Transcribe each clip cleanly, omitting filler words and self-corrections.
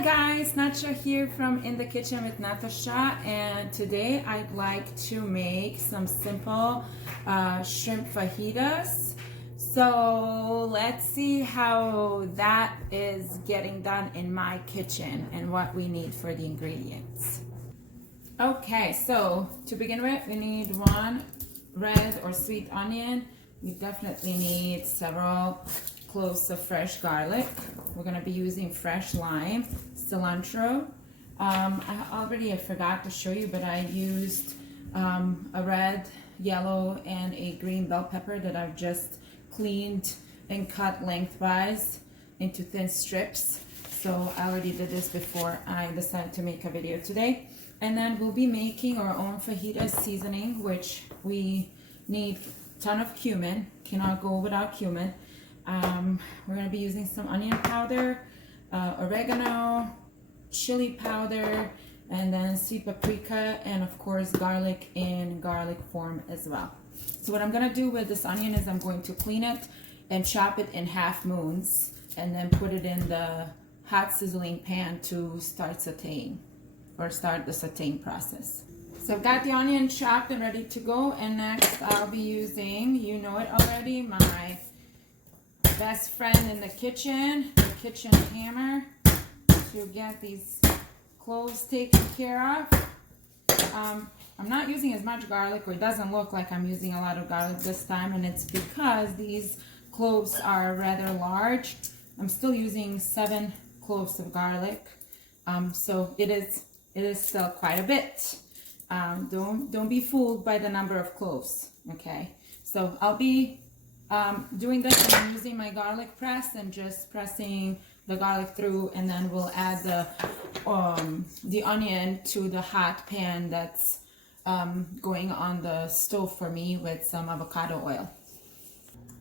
Hi guys, Nataša here from In the Kitchen with Nataša, and today I'd like to make some simple shrimp fajitas. So let's see how that is getting done in my kitchen and what we need for the ingredients. Okay, so to begin with, we need one red or sweet onion. We definitely need several cloves of fresh garlic. We're going to be using fresh lime, cilantro. I forgot to show you, but I used a red, yellow, and a green bell pepper that I've just cleaned and cut lengthwise into thin strips. So I already did this before I decided to make a video today. And then we'll be making our own fajita seasoning, which we need a ton of cumin. Cannot go without cumin. We're going to be using some onion powder, oregano, chili powder, and then sweet paprika, and of course garlic in garlic form as well. So what I'm going to do with this onion is I'm going to clean it and chop it in half moons and then put it in the hot sizzling pan to start sauteing, or start the sauteing process. So I've got the onion chopped and ready to go, and next I'll be using, you know it already, my best friend in the kitchen hammer, to get these cloves taken care of. I'm not using as much garlic, or it doesn't look like I'm using a lot of garlic this time, and it's because these cloves are rather large. I'm still using 7 cloves of garlic, so it is still quite a bit. Don't be fooled by the number of cloves. Okay, so I'll be doing this, and I'm using my garlic press and just pressing the garlic through, and then we'll add the onion to the hot pan that's going on the stove for me with some avocado oil.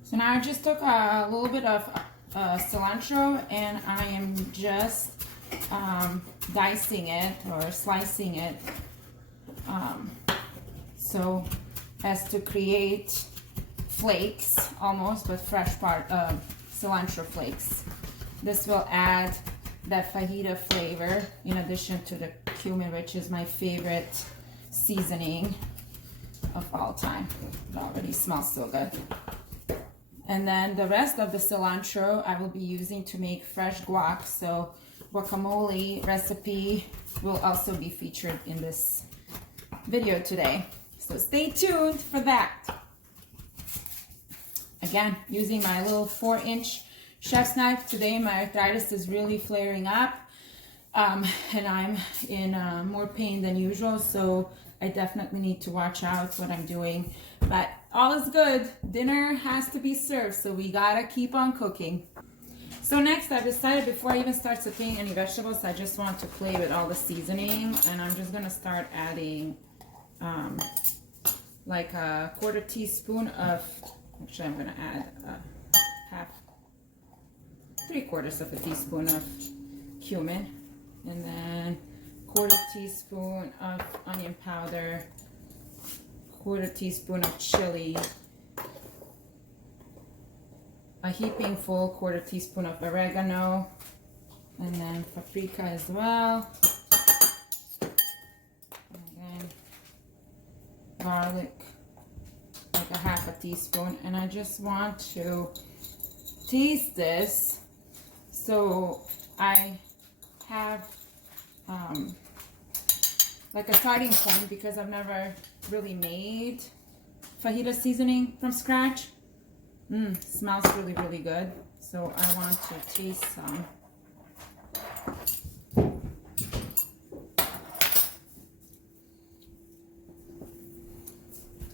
So now I just took a little bit of cilantro, and I am just dicing it or slicing it so as to create flakes almost, but fresh cilantro flakes. This will add that fajita flavor in addition to the cumin, which is my favorite seasoning of all time. It already smells so good. And then the rest of the cilantro I will be using to make fresh guac. So guacamole recipe will also be featured in this video today. So stay tuned for that. Again, using my little 4-inch chef's knife. Today my arthritis is really flaring up, and I'm in more pain than usual, so I definitely need to watch out what I'm doing. But all is good. Dinner has to be served, so we gotta keep on cooking. So next, I've decided before I even start sauteing any vegetables, I just want to play with all the seasoning, and I'm just gonna start adding like a 1/4 teaspoon of, actually I'm gonna add 3/4 of a teaspoon of cumin, and then 1/4 teaspoon of onion powder, 1/4 teaspoon of chili, a heaping full 1/4 teaspoon of oregano, and then paprika as well, and then garlic, like a 1/2 teaspoon. And I just want to taste this, so I have like a starting point, because I've never really made fajita seasoning from scratch. Smells really, really good. So I want to taste some.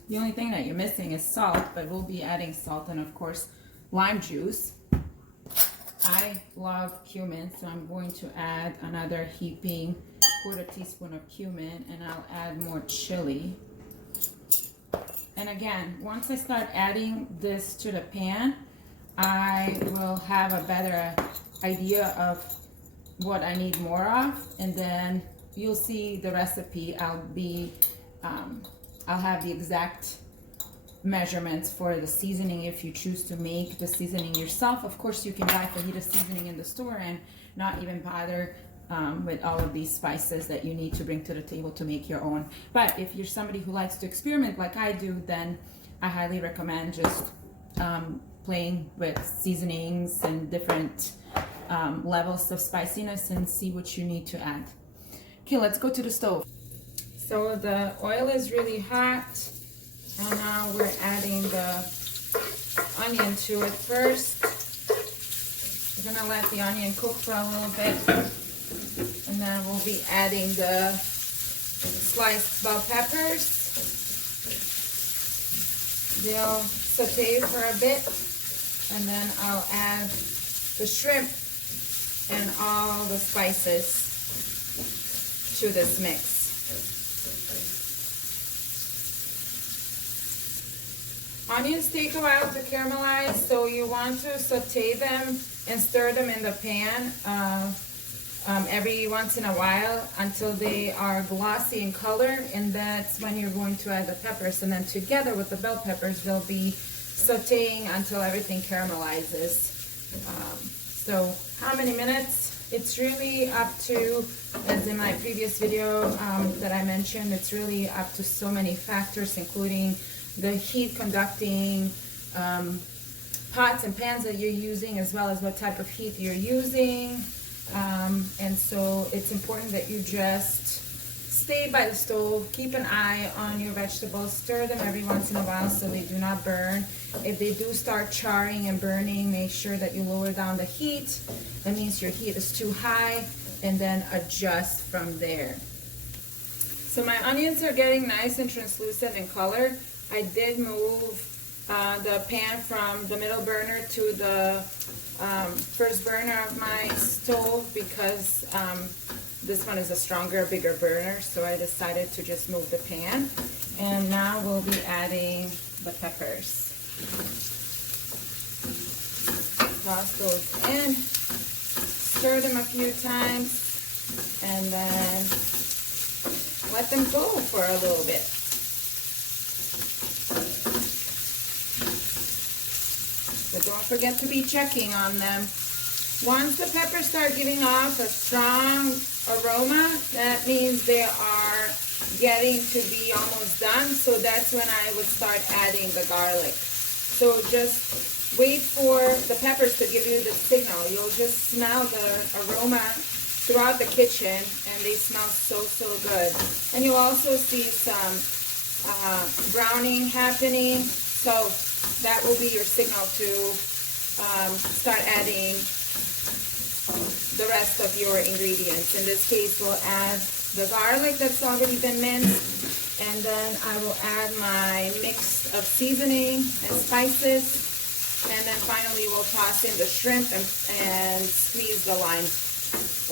The only thing that you're missing is salt, but we'll be adding salt, and of course lime juice. I love cumin, so I'm going to add another heaping 1/4 teaspoon of cumin, and I'll add more chili. And again, once I start adding this to the pan, I will have a better idea of what I need more of, and then you'll see the recipe. I'll have the exact measurements for the seasoning if you choose to make the seasoning yourself. Of course, you can buy fajita seasoning in the store and not even bother with all of these spices that you need to bring to the table to make your own. But if you're somebody who likes to experiment like I do, then I highly recommend just playing with seasonings and different levels of spiciness and see what you need to add. Okay, let's go to the stove. So the oil is really hot, and now we're adding the onion to it first. We're gonna let the onion cook for a little bit, and then we'll be adding the sliced bell peppers. They'll saute for a bit, and then I'll add the shrimp and all the spices to this mix. Onions take a while to caramelize, so you want to saute them and stir them in the pan every once in a while until they are glossy in color, and that's when you're going to add the peppers, and then together with the bell peppers they'll be sauteing until everything caramelizes. So how many minutes? It's really up to, as in my previous video that I mentioned, it's really up to so many factors, including the heat conducting pots and pans that you're using, as well as what type of heat you're using. And so it's important that you just stay by the stove, keep an eye on your vegetables, stir them every once in a while so they do not burn. If they do start charring and burning, make sure that you lower down the heat. That means your heat is too high, and then adjust from there. So my onions are getting nice and translucent in color. I did move the pan from the middle burner to the first burner of my stove because this one is a stronger, bigger burner, so I decided to just move the pan. And now we'll be adding the peppers. Toss those in, stir them a few times, and then let them go for a little bit. So don't forget to be checking on them. Once the peppers start giving off a strong aroma, that means they are getting to be almost done. So that's when I would start adding the garlic. So just wait for the peppers to give you the signal. You'll just smell the aroma throughout the kitchen, and they smell so, so good. And you'll also see some browning happening. So that will be your signal to start adding the rest of your ingredients. In this case, we'll add the garlic that's already been minced, and then I will add my mix of seasoning and spices, and then finally we'll toss in the shrimp and squeeze the lime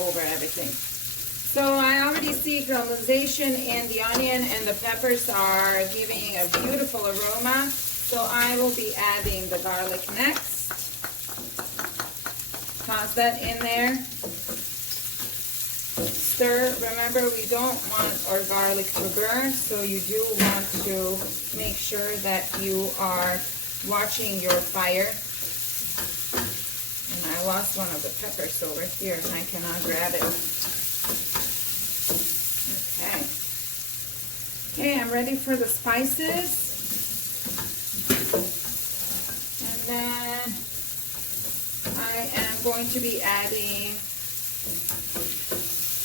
over everything. So I already see caramelization in the onion, and the peppers are giving a beautiful aroma. So I will be adding the garlic next. Toss that in there. Stir. Remember, we don't want our garlic to burn, so you do want to make sure that you are watching your fire. And I lost one of the peppers over here, and I cannot grab it. Okay. Okay, I'm ready for the spices. And then I am going to be adding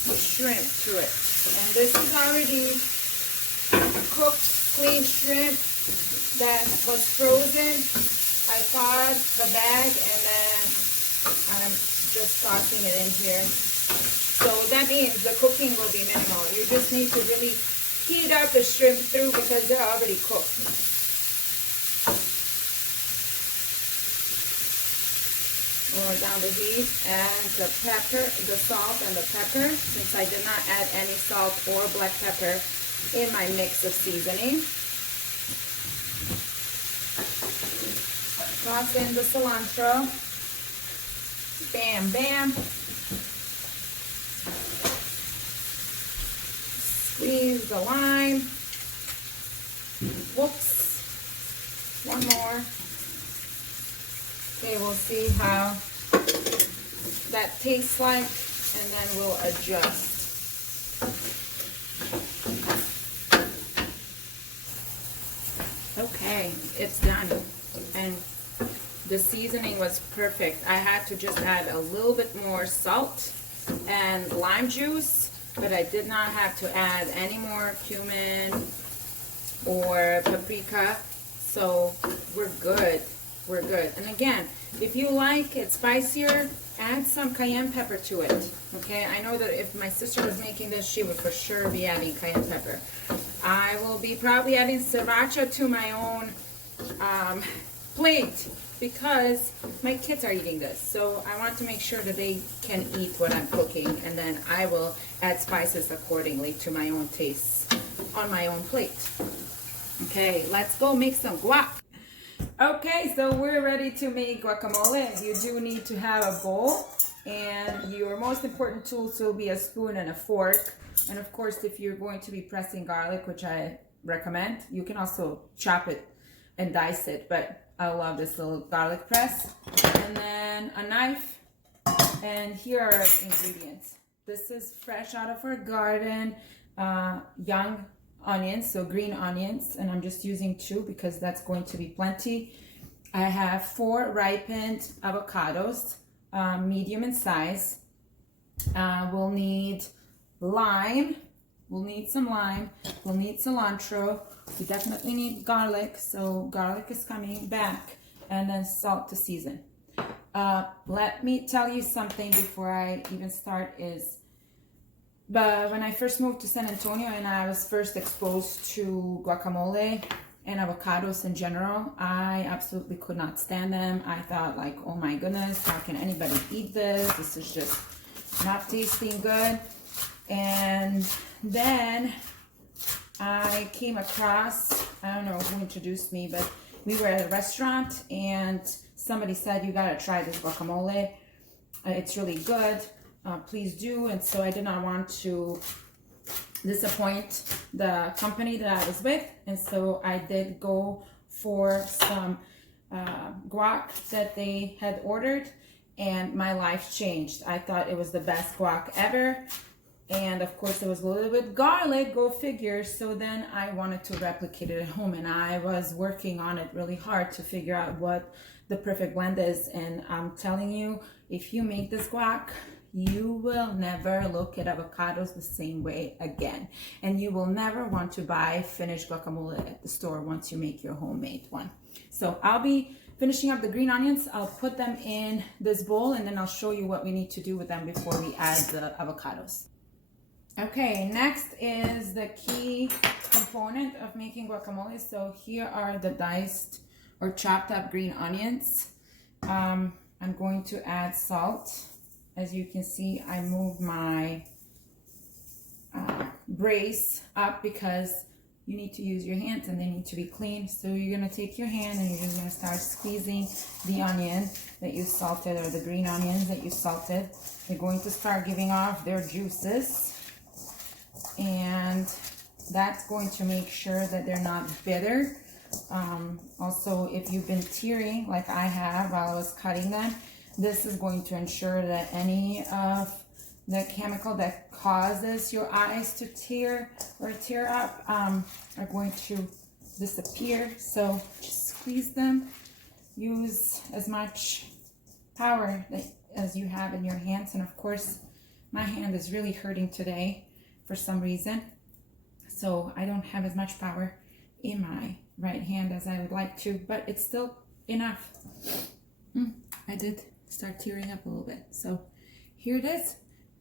the shrimp to it. And this is already cooked, clean shrimp that was frozen. I thawed the bag, and then I'm just tossing it in here. So that means the cooking will be minimal. You just need to really heat up the shrimp through because they're already cooked. Lower down the heat, add the pepper, the salt and the pepper, since I did not add any salt or black pepper in my mix of seasoning. Toss in the cilantro. Bam, bam. Squeeze the lime. Whoops. One more. Okay, we'll see how that tastes like. and then we'll adjust. Okay, it's done, and the seasoning was perfect. I had to just add a little bit more salt and lime juice, but I did not have to add any more cumin or paprika, so we're good. We're good. And again, if you like it spicier, add some cayenne pepper to it. Okay, I know that if my sister was making this, she would for sure be adding cayenne pepper. I will be probably adding sriracha to my own plate because my kids are eating this. So I want to make sure that they can eat what I'm cooking, and then I will add spices accordingly to my own tastes on my own plate. Okay, let's go make some guac. Okay, so we're ready to make guacamole. You do need to have a bowl, and your most important tools will be a spoon and a fork. And of course, if you're going to be pressing garlic, which I recommend, you can also chop it and dice it, but I love this little garlic press. And then a knife, and here are our ingredients. This is fresh out of our garden, young onions, so green onions, and I'm just using 2 because that's going to be plenty. I have 4 ripened avocados, medium in size. We'll need lime, we'll need some lime, we'll need cilantro, we definitely need garlic, so garlic is coming back, and then salt to season. Let me tell you something before I even start is, but when I first moved to San Antonio and I was first exposed to guacamole and avocados in general, I absolutely could not stand them. I thought like, oh my goodness, how can anybody eat this? This is just not tasting good. And then I came across, I don't know who introduced me, but we were at a restaurant and somebody said, you gotta try this guacamole. It's really good. Please do. And so I did not want to disappoint the company that I was with, and so I did go for some guac that they had ordered, and my life changed. I thought it was the best guac ever, and of course it was a little bit garlic, go figure. So then I wanted to replicate it at home, and I was working on it really hard to figure out what the perfect blend is. And I'm telling you, if you make this guac, you will never look at avocados the same way again, and you will never want to buy finished guacamole at the store once you make your homemade one. So I'll be finishing up the green onions. I'll put them in this bowl, and then I'll show you what we need to do with them before we add the avocados. Okay, next is the key component of making guacamole. So here are the diced or chopped up green onions. I'm going to add salt. As you can see, I moved my brace up because you need to use your hands and they need to be clean. So you're gonna take your hand and you're just gonna start squeezing the onion that you salted, or the green onions that you salted. They're going to start giving off their juices, and that's going to make sure that they're not bitter. Also, if you've been tearing like I have while I was cutting them, this is going to ensure that any of the chemical that causes your eyes to tear or tear up are going to disappear. So just squeeze them. Use as much power as you have in your hands. And of course, my hand is really hurting today for some reason. So I don't have as much power in my right hand as I would like to, but it's still enough. I did start tearing up a little bit. So here it is.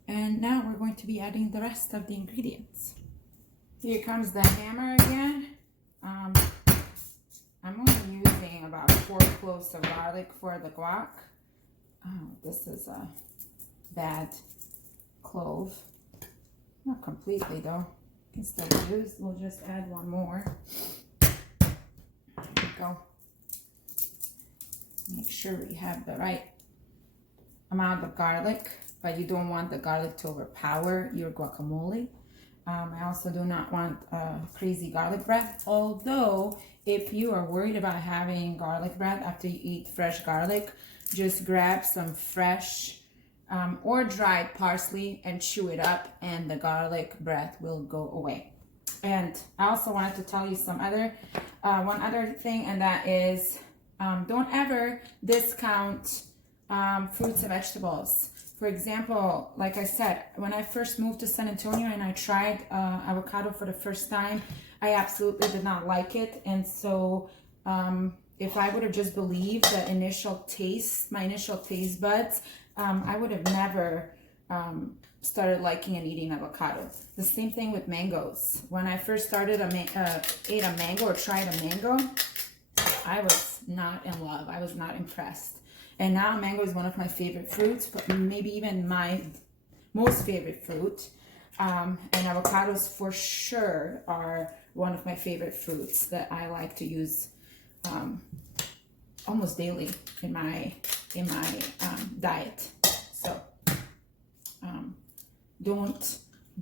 And now we're going to be adding the rest of the ingredients. Here comes the hammer again. I'm only using about 4 cloves of garlic for the guac. Oh, this is a bad clove. Not completely though. Can still use. We'll just add 1 more. There we go. Make sure we have the right amount of garlic, but you don't want the garlic to overpower your guacamole. I also do not want crazy garlic breath, although if you are worried about having garlic breath after you eat fresh garlic, just grab some fresh or dried parsley and chew it up, and the garlic breath will go away. And I also wanted to tell you one other thing, and that is don't ever discount fruits and vegetables. For example, like I said, when I first moved to San Antonio and I tried avocado for the first time, I absolutely did not like it. And so if I would have just believed the initial taste, my initial taste buds, I would have never started liking and eating avocado. The same thing with mangoes. When I first started ate a mango or tried a mango, I was not in love. I was not impressed. And now mango is one of my favorite fruits, but maybe even my most favorite fruit. And avocados for sure are one of my favorite fruits that I like to use almost daily in my diet. So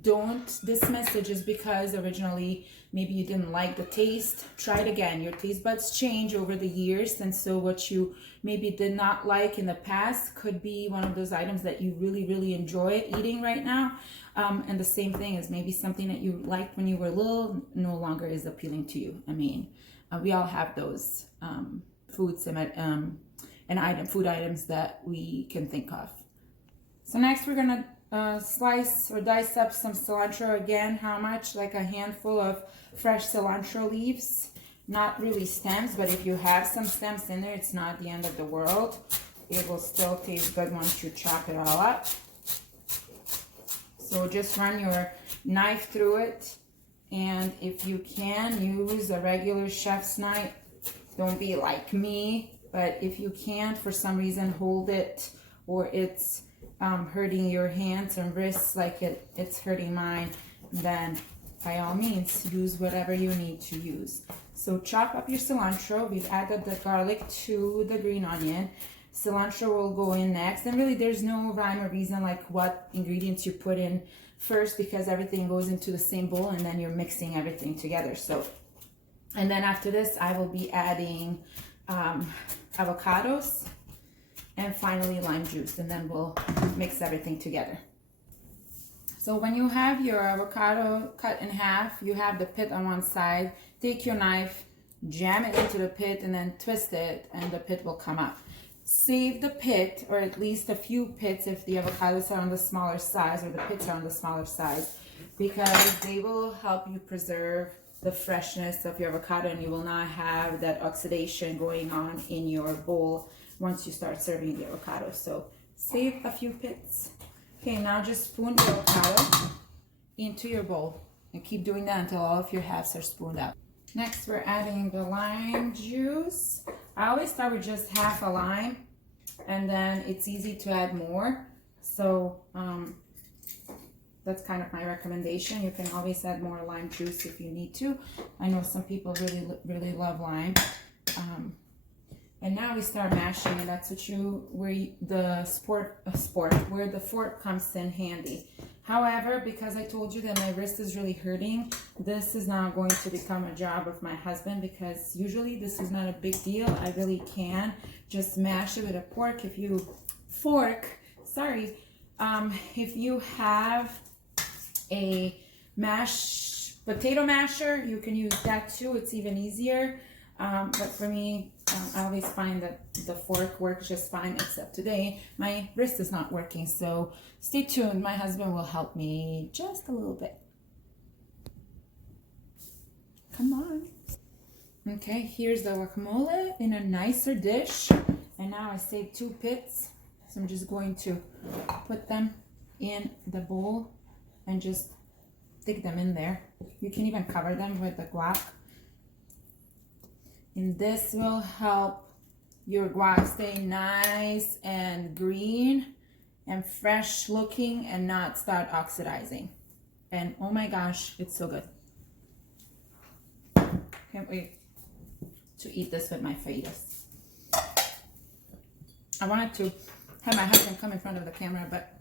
don't dismiss it just because originally maybe you didn't like the taste. Try it again. Your taste buds change over the years, and so what you maybe did not like in the past could be one of those items that you really enjoy eating right now. And the same thing is maybe something that you liked when you were little no longer is appealing to you. I mean, we all have those foods and food items that we can think of. So next we're gonna slice or dice up some cilantro again. How much? Like a handful of fresh cilantro leaves. Not really stems, but if you have some stems in there, it's not the end of the world. It will still taste good once you chop it all up. So just run your knife through it, and if you can, use a regular chef's knife. Don't be like me, but if you can't for some reason hold it, or it's hurting your hands and wrists like it's hurting mine, then by all means use whatever you need to use. So chop up your cilantro. We've added the garlic to the green onion. Cilantro will go in next, and really there's no rhyme or reason like what ingredients you put in first, because everything goes into the same bowl and then you're mixing everything together. So, and then after this I will be adding avocados and finally lime juice, and then we'll mix everything together. So when you have your avocado cut in half, you have the pit on one side. Take your knife, jam it into the pit, and then twist it, and the pit will come up. Save the pit, or at least a few pits if the avocados are on the smaller size, or the pits are on the smaller size, because they will help you preserve the freshness of your avocado, and you will not have that oxidation going on in your bowl once you start serving the avocado. So save a few pits. Okay, now just spoon the avocado into your bowl, and keep doing that until all of your halves are spooned out. Next, we're adding the lime juice. I always start with just half a lime, and then it's easy to add more. So that's kind of my recommendation. You can always add more lime juice if you need to. I know some people really love lime. And now we start mashing, and that's where the fork comes in handy. However, because I told you that my wrist is really hurting, this is now going to become a job of my husband, because usually this is not a big deal. I really can just mash it with a if you have a potato masher, you can use that too. It's even easier. But for me, I always find that the fork works just fine, except today my wrist is not working. So stay tuned. My husband will help me just a little bit. Come on. Okay, here's the guacamole in a nicer dish. And now I saved 2 pits. So I'm just going to put them in the bowl and just stick them in there. You can even cover them with the guac. And this will help your guac stay nice and green and fresh looking and not start oxidizing. And oh my gosh, it's so good. Can't wait to eat this with my fajitas. I wanted to have my husband come in front of the camera, but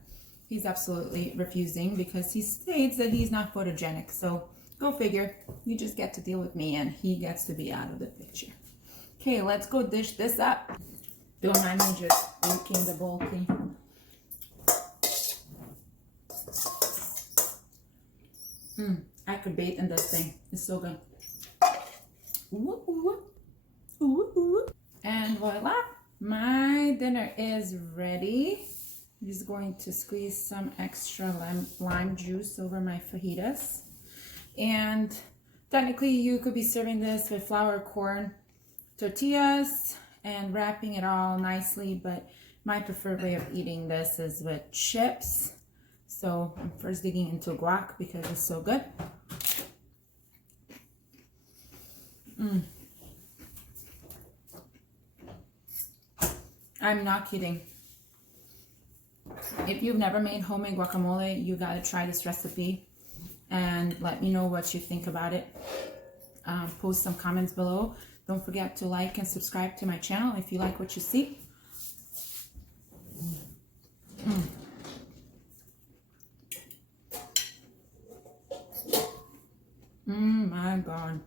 he's absolutely refusing because he states that he's not photogenic. So go figure, you just get to deal with me and he gets to be out of the picture. Okay, let's go dish this up. Don't mind me just making the bowl clean. I could bathe in this thing. It's so good. Ooh, ooh, ooh, ooh. And voila, my dinner is ready. I'm just going to squeeze some extra lime juice over my fajitas. And technically you could be serving this with flour, corn, tortillas, and wrapping it all nicely, but my preferred way of eating this is with chips. So I'm first digging into guac because it's so good. I'm not kidding. If you've never made homemade guacamole, you gotta try this recipe and let me know what you think about it. Post some comments below. Don't forget to like and subscribe to my channel if you like what you see. My God.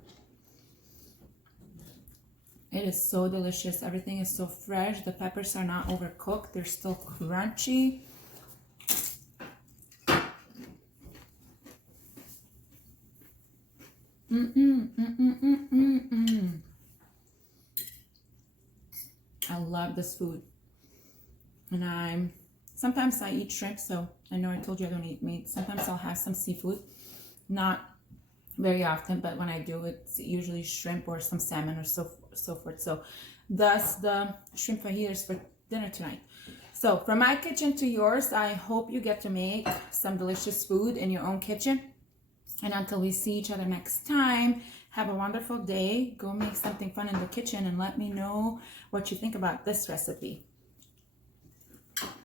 It is so delicious. Everything is so fresh. The peppers are not overcooked. They're still crunchy. I love this food. And sometimes I eat shrimp, so I know I told you I don't eat meat. Sometimes I'll have some seafood. Not very often, but when I do, it's usually shrimp or some salmon or so forth. So thus the shrimp fajitas for dinner tonight. So from my kitchen to yours, I hope you get to make some delicious food in your own kitchen. And until we see each other next time, have a wonderful day. Go make something fun in the kitchen and let me know what you think about this recipe.